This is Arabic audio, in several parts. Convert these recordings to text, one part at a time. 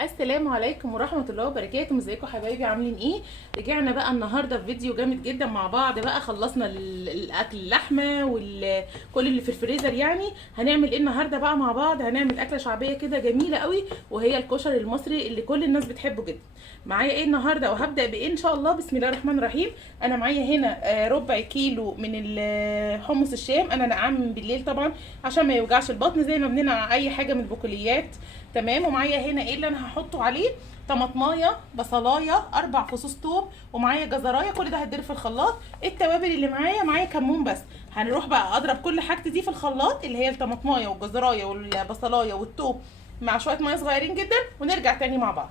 السلام عليكم ورحمة الله وبركاته. ازيكم حبايبي، عاملين ايه؟ رجعنا بقى النهارده في فيديو جامد جدا مع بعض. بقى خلصنا الاكل، اللحمه وكل اللي في الفريزر. يعني هنعمل ايه النهارده بقى مع بعض؟ هنعمل اكله شعبيه كده جميله قوي، وهي الكشري المصري اللي كل الناس بتحبه جدا. معايا ايه النهارده وهبدا بايه ان شاء الله؟ بسم الله الرحمن الرحيم. انا معايا هنا ربع كيلو من حمص الشام. انا نقعاه من بالليل طبعا عشان ما يوجعش البطن زي ما بننقع اي حاجه من البقوليات. تمام. ومعايا هنا ايه اللي انا هحطه عليه؟ طماطمايه، بصلايه، 4 فصوص توم، ومعايا جزرايه. كل ده هتضرب في الخلاط. التوابل اللي معايا كمون بس. هنروح بقى اضرب كل حاجتي دي في الخلاط، اللي هي الطماطمايه والجزرايه والبصلايه والتوم، مع شويه ميه صغيرين جدا، ونرجع تاني مع بعض.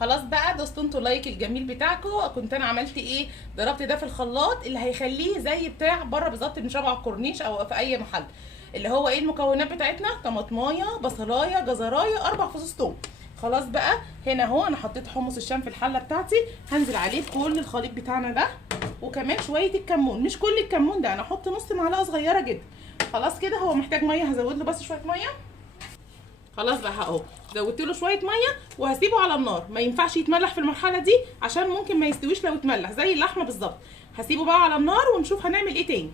خلاص بقى، دوستوا انتوا لايك الجميل بتاعكم. كنت انا عملت ايه؟ ضربت ده في الخلاط اللي هيخليه زي بتاع بره بالظبط، بنشربه على الكورنيش او في اي محل. اللي هو ايه المكونات بتاعتنا؟ طماطمايه، بصلايه، جزرايه، 4 فصوص توم. خلاص بقى، هنا اهو انا حطيت حمص الشام في الحله بتاعتي. هنزل عليه بكل الخليط بتاعنا ده، وكمان شويه الكمون. مش كل الكمون ده، انا احط نص معلقه صغيره جدا. خلاص كده، هو محتاج ميه، هزود له بس شويه ميه. خلاص بقى اهو زودت له شويه ميه، وهسيبه على النار. ما ينفعش يتملح في المرحله دي عشان ممكن ما يستويش لو اتملح زي اللحمه بالظبط. هسيبه بقى على النار ونشوف هنعمل ايه تاني.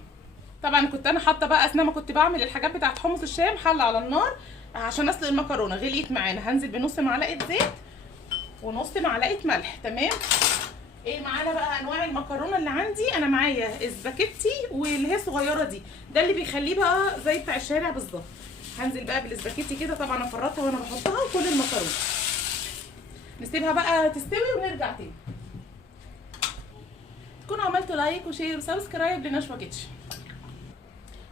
طبعا كنت انا حاطه بقى اثناء ما كنت بعمل الحاجات بتاعت حمص الشام حله على النار عشان اسلق المكرونه. غليت معانا، هنزل بنص معلقه زيت ونص معلقه ملح. تمام. ايه معانا بقى؟ انواع المكرونه اللي عندي انا معايا السباكيتي واللي هي الصغيره دي، ده اللي بيخليه بقى زي بتاع الشارع بالظبط. هنزل بقى بالسباكيتي كده، طبعا افرطها وانا بحطها، وكل المكرونه نسيبها بقى تستوي ونرجع تاني. تكونوا عملتوا لايك وشير وسبسكرايب لنشوى كيتشن.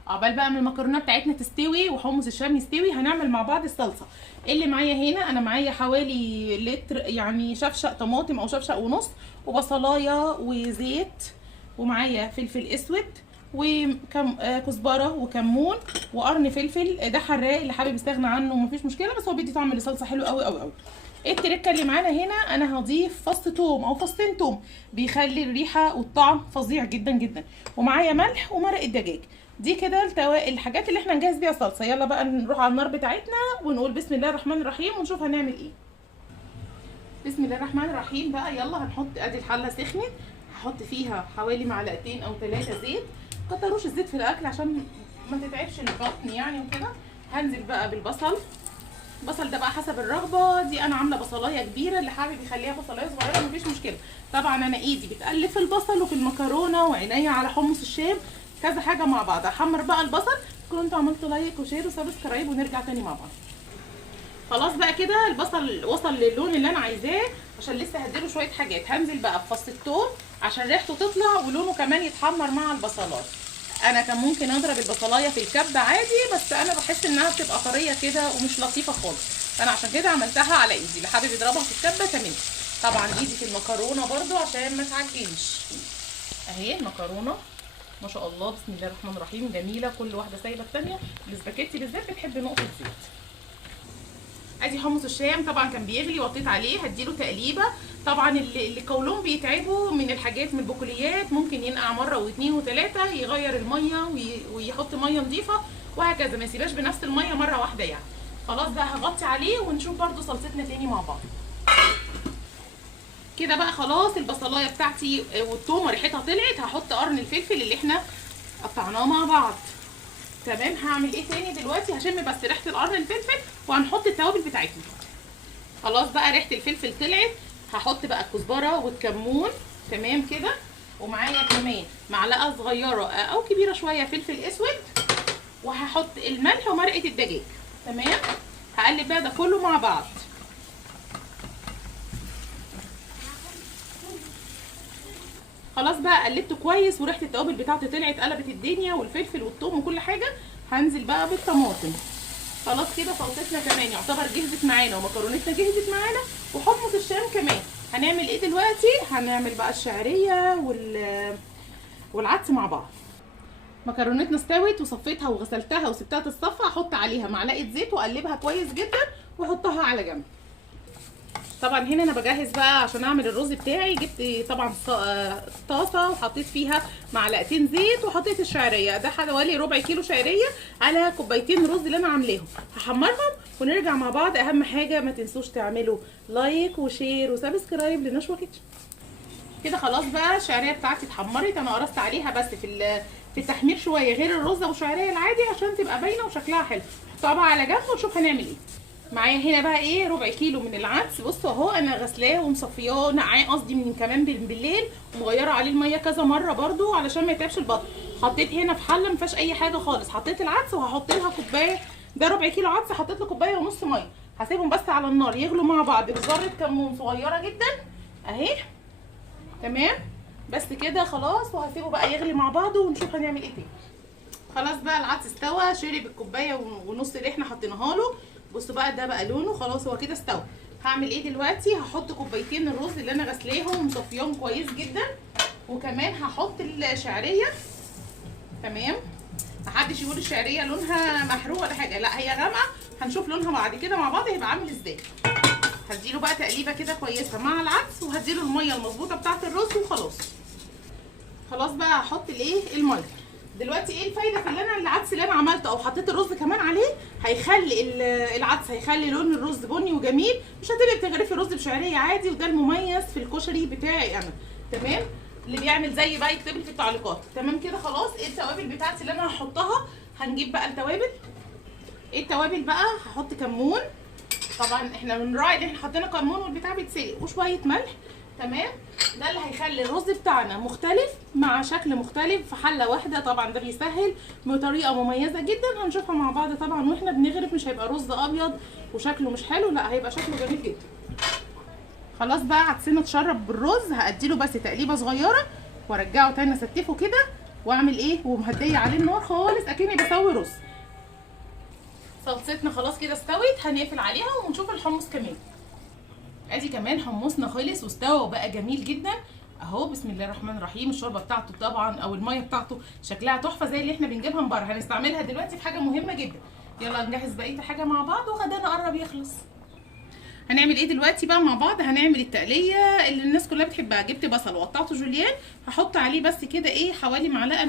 عقبال بقى من المكرونه بتاعتنا تستوي وحمص الشام يستوي، هنعمل مع بعض الصلصه. اللي معايا هنا، انا معايا حوالي لتر، يعني شفشق طماطم او شفشق ونص، وبصلايه وزيت، ومعايا فلفل اسود وكزبره وكمون وقرن فلفل. ده حراق، اللي حابب يستغنى عنه مفيش مشكله، بس هو بيدي طعم للصلصه حلو قوي قوي قوي. ايه التركه اللي معانا هنا؟ انا هضيف فص توم او فصين توم، بيخلي الريحه والطعم فظيع جدا جدا. ومعايا ملح ومرق الدجاج. دي كده الحاجات اللي احنا نجهز بيها الصلصه. يلا بقى نروح على النار بتاعتنا ونقول بسم الله الرحمن الرحيم ونشوف هنعمل ايه. بسم الله الرحمن الرحيم بقى. يلا هنحط، ادي الحله سخنت، هحط فيها حوالي معلقتين او 3 زيت. كتروش الزيت في الاكل عشان ما تتعبش البطن يعني وكده. هنزل بقى بالبصل. البصل ده بقى حسب الرغبه. دي انا عامله بصلايه كبيره، اللي حابب يخليها بصلايه صغيره مفيش مشكله. طبعا انا ايدي بتقلب في البصل وفي المكرونه، وعينيا على حمص الشام، كذا حاجه مع بعض. احمر بقى البصل. كنتوا انتوا عملتوا لايك وشير وسبسكرايب، ونرجع تاني مع بعض. خلاص بقى كده البصل وصل للون اللي انا عايزاه، عشان لسه هديله شويه حاجات. هنزل بقى بفص الثوم عشان ريحته تطلع ولونه كمان يتحمر مع البصلات. انا كان ممكن اضرب البصلايه في الكبه عادي، بس انا بحس انها بتبقى طريه كده ومش لطيفه خالص، فانا عشان كده عملتها على ايدي. اللي حابب يضربها في الكبه تمام. طبعا ايدي في المكرونه برده عشان ما تعجنش. اهي المكرونه ما شاء الله، بسم الله الرحمن الرحيم، جميله، كل واحده سايبه الثانيه. الاسباجيتي بالذات بتحب نقطه زيت. ادي حمص الشام طبعا كان بيغلي، وطيت عليه، هديله تقليبه. طبعا اللي قولهم بيتعبوا من الحاجات، من البقوليات، ممكن ينقع مره واثنين وثلاثه، يغير الميه ويحط ميه نظيفه، وهكذا، ما يسيبهاش بنفس الميه مره واحده يعني. خلاص بقى هغطي عليه ونشوف برده صلصتنا تاني مع بعض. كده بقى خلاص البصلايه بتاعتي والثوم ريحتها طلعت. هحط قرن الفلفل اللي احنا قطعناه مع بعض. تمام. هعمل ايه تاني دلوقتي؟ هشم بس ريحه القرن الفلفل، وهنحط التوابل بتاعتنا. خلاص بقى ريحه الفلفل طلعت. هحط بقى الكزبره والكمون. تمام كده. ومعايا كمان معلقه صغيره او كبيره شويه فلفل اسود، وهحط الملح ومرقه الدجاج. تمام. هقلب بقى ده كله مع بعض. خلاص بقى قلبته كويس، وريحه التوابل بتاعته طلعت، قلبت الدنيا، والفلفل والثوم وكل حاجه. هنزل بقى بالطماطم. خلاص كده صلصتنا كمان يعتبر جهزت معانا، ومكرونتنا جهزت معانا، وحمص الشام كمان. هنعمل ايه دلوقتي؟ هنعمل بقى الشعريه والعدس مع بعض. مكرونتنا استوت وصفيتها وغسلتها وسبتها تتصفى. احط عليها معلقه زيت واقلبها كويس جدا، واحطها على جنب. طبعا هنا انا بجهز بقى عشان اعمل الرز بتاعي. جبت طبعا طاسه وحطيت فيها معلقتين زيت وحطيت الشعريه، ده حوالي ربع كيلو شعريه على كوبايتين رز اللي انا عاملاهم. هحمرهم ونرجع مع بعض. اهم حاجه ما تنسوش تعملوا لايك وشير وسبسكرايب لنشوى كيتشن. كده خلاص بقى الشعريه بتاعتي اتحمرت. انا قرصت عليها بس في التحمير شويه غير الرز والشعريه العادي عشان تبقى باينه وشكلها حلو. نحطها بقى على جنب ونشوف هنعمل ايه. معايا هنا بقى ايه ربع كيلو من العدس. بصوا اهو انا غسلاه ومصفياه نقعاه قصدي من كمان بالليل، ومغيره عليه الميه كذا مره برده علشان ما يتعبش البطن. حطيت هنا في حله ما فيهاش اي حاجه خالص، حطيت العدس وهحط لها كوبايه. ده ربع كيلو عدس حطيت له كوبايه ونص ميه. هسيبهم بس على النار يغلوا مع بعض بذره كمون صغيره جدا اهي. تمام بس كده خلاص، وهسيبه بقى يغلي مع بعضه ونشوف هنعمل ايه تاني. خلاص بقى العدس استوى، شرب الكوبايه ونص اللي احنا حطيناها له. بصوا بقى ده بقى لونه خلاص هو كده استوى. هعمل ايه دلوقتي؟ هحط كوبايتين الرز اللي انا غسلاهم ومصفياهم كويس جدا، وكمان هحط الشعريه. تمام، محدش يقول الشعريه لونها محروق ولا حاجه، لا هي غامقه. هنشوف لونها بعد كده مع بعض هيبقى عامل ازاي. هديله بقى تقليبه كده كويسه مع العدس، وهديله الميه المظبوطه بتاعه الرز وخلاص. خلاص بقى هحط الايه الميه. دلوقتي ايه الفايده في اللي انا العدس اللي انا عملته او حطيت الرز كمان عليه؟ هيخلي العدس هيخلي لون الرز بني وجميل، مش هتبقي بتغرفي الرز بشعريه عادي، وده المميز في الكشري بتاعي انا. تمام، اللي بيعمل زي بقى يكتب لي في التعليقات. تمام كده خلاص. ايه التوابل بتاعتي اللي انا هحطها؟ هنجيب بقى التوابل. ايه التوابل بقى؟ هحط كمون، طبعا احنا بنراعي ان احنا حطينا كمون والبتاع بيتسلق، وشويه ملح. تمام، ده اللي هيخلي الرز بتاعنا مختلف مع شكل مختلف في حله واحده. طبعا ده بيسهل بطريقه مميزه جدا، هنشوفها مع بعض طبعا واحنا بنغرف. مش هيبقى رز ابيض وشكله مش حلو، لا هيبقى شكله جميل جدا. خلاص بقى عدسنا اتشرب بالرز، هاديله بس تقليبه صغيره وارجعه تاني استفه كده، واعمل ايه ومهديه عليه النار خالص اكني بسوي رز. صلصتنا خلاص كده استوت، هنقفل عليها ونشوف الحمص كمان. ادي كمان حمصنا خلص واستوى وبقى جميل جدا اهو. بسم الله الرحمن الرحيم. الشوربه بتاعته طبعا او الميه بتاعته شكلها تحفه زي اللي احنا بنجيبها من بره. هنستعملها دلوقتي في حاجه مهمه جدا. يلا نجهز بقيه الحاجه مع بعض وغدانا قرب يخلص. هنعمل ايه دلوقتي بقى مع بعض؟ هنعمل التقليه اللي الناس كلها بتحبها. جبت بصل وقطعته جوليان، هحط عليه بس كده ايه حوالي معلقه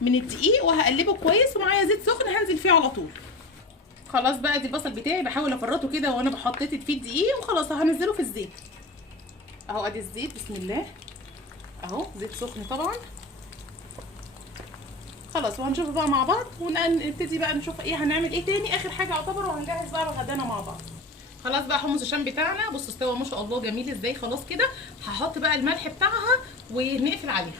من الدقيق، وهقلبه كويس، ومعايا زيت سخن هنزل فيه على طول. خلاص بقى دي البصل بتاعي بحاول افرطه كده وانا حطيت فيه الدقيق، وخلاص هنزله في الزيت اهو. ادي الزيت بسم الله اهو، زيت سخن طبعا. خلاص وهنشوف بقى مع بعض ونبتدي بقى نشوف ايه هنعمل ايه تاني اخر حاجه يعتبر، وهنجهز بقى غدانا مع بعض. خلاص بقى حمص الشام بتاعنا بصوا استوى ما شاء الله جميل ازاي. خلاص كده هحط بقى الملح بتاعها ونقفل عليها.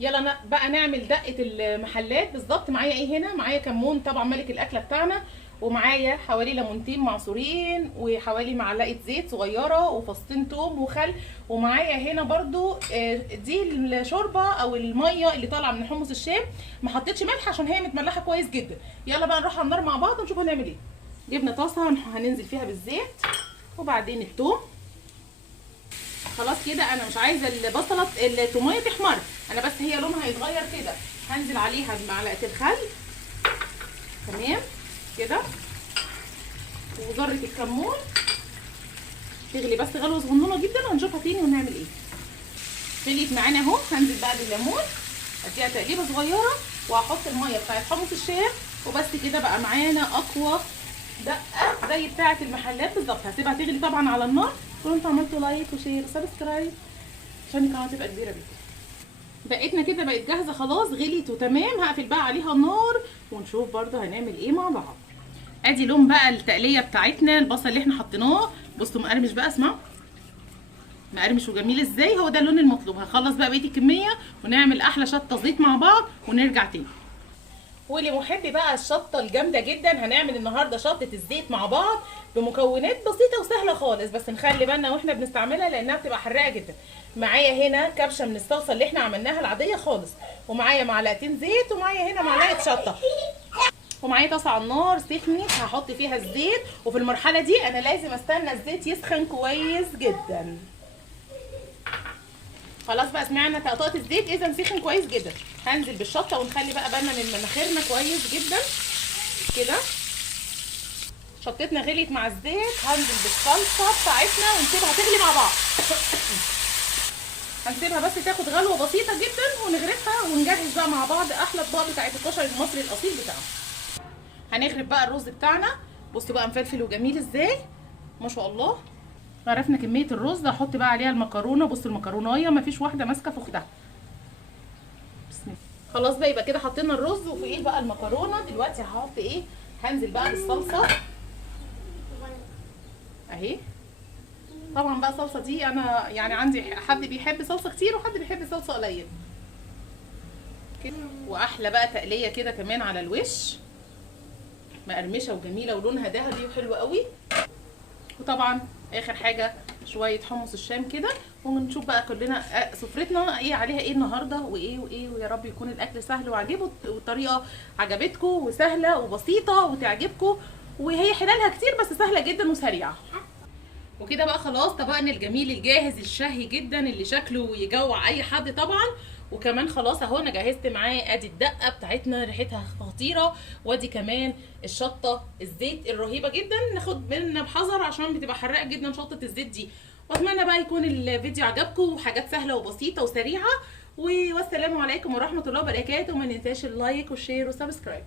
يلا بقى نعمل دقه المحلات بالظبط. معايا ايه هنا؟ معايا كمون طبعا ملك الاكله بتاعنا، ومعايا حوالي ليمونتين معصورين، وحوالي معلقه زيت صغيره، وفصين توم وخل. ومعايا هنا برضو دي الشوربه او الميه اللي طالعه من حمص الشام، ما حطيتش ملح عشان هي متملحه كويس جدا. يلا بقى نروح على النار مع بعض ونشوف هنعمل ايه. جبنا طاسه هننزل فيها بالزيت، وبعدين التوم. خلاص كده انا مش عايزه التوميه تحمر، انا بس هي لونها هيتغير كده. هنزل عليها بمعلقه الخل تمام كده، وذره الكمون تغلي بس غلوه صغنونه جدا، وهنشوفها تاني ونعمل ايه. غليت معانا اهو. هنزل بقى بالليمون اديها تقليبه صغيره، وهحط الميه بتاعت حمص الشام، وبس كده بقى معانا اقوى دقه زي بتاعه المحلات بالظبط. هسيبها تغلي طبعا على النار. كنتوا انتوا عملتوا لايك وشير وسبسكرايب عشان القناه تبقى كبيره بيكم. دقتنا كده بقت جاهزه خلاص، غليت وتمام. هقفل بقى عليها النار ونشوف برده هنعمل ايه مع بعض. ادي لون بقى التقليه بتاعتنا. البصل اللي احنا حطيناه بصوا مقرمش بقى، اسمعوا مقرمش وجميل ازاي. هو ده اللون المطلوب. هخلص بقى بقيه الكميه ونعمل احلى شطه زيت مع بعض ونرجع تاني. واللي محب بقى الشطه الجامده جدا، هنعمل النهارده شطه الزيت مع بعض بمكونات بسيطه وسهله خالص، بس نخلي بالنا واحنا بنستعملها لانها بتبقى حراقه جدا. معايا هنا كبشه من الصلصه اللي احنا عملناها العاديه خالص، ومعايا معلقتين زيت، ومعايا هنا معلقه شطه، ومعايا طاسه على النار سخنت هحط فيها الزيت. وفي المرحله دي انا لازم استنى الزيت يسخن كويس جدا. خلاص بقى سمعنا طقطقه الزيت، اذا سخن كويس جدا. هنزل بالشطه ونخلي بقى بالنا من مناخيرنا كويس جدا كده. شطتنا غليت مع الزيت، هنزل بالصلصه بتاعتنا ونسيبها تغلي مع بعض. هنسيبها بس تاخد غلوه بسيطه جدا ونغرفها ونجهز بقى مع بعض احلى اطباق بتاعت الكشري المصري الاصيل بتاعنا. هنغرف بقى الرز بتاعنا. بصوا بقى مفلفل وجميل ازاي، ما شاء الله. عرفنا كميه الرز، هحط بقى عليها المكرونه. بصوا المكرونايه مفيش واحده ماسكه في اختها. بسم الله. خلاص بقى، يبقى كده حطينا الرز وفي ايه بقى المكرونه. دلوقتي هحط ايه، هنزل بقى بالصلصه اهي. طبعا بقى الصلصه دي انا يعني عندي حد بيحب صلصه كتير وحد بيحب صلصه قليل كده. واحلى بقى تقليه كده كمان على الوش، مقرمشه وجميله ولونها ذهبي وحلو قوي. وطبعا اخر حاجه شويه حمص الشام كده. ونشوف بقى كلنا سفرتنا ايه عليها ايه النهارده وايه وايه. ويا رب يكون الاكل سهل وعجبه والطريقه عجبتكم وسهله وبسيطه وتعجبكم، وهي حلالها كتير بس سهله جدا وسريعه. وكده بقى خلاص طبقنا الجميل الجاهز الشهي جدا اللي شكله يجوع اي حد طبعا. وكمان خلاص اهو انا جهزت معاه ادي الدقه بتاعتنا ريحتها خطيره، وادي كمان الشطه الزيت الرهيبه جدا. ناخد منها بحذر عشان بتبقى حراقه جدا شطه الزيت دي. واتمنى بقى يكون الفيديو عجبكم وحاجات سهله وبسيطه وسريعه. والسلام عليكم ورحمه الله وبركاته. وما ننساش اللايك والشير والسبسكرايب.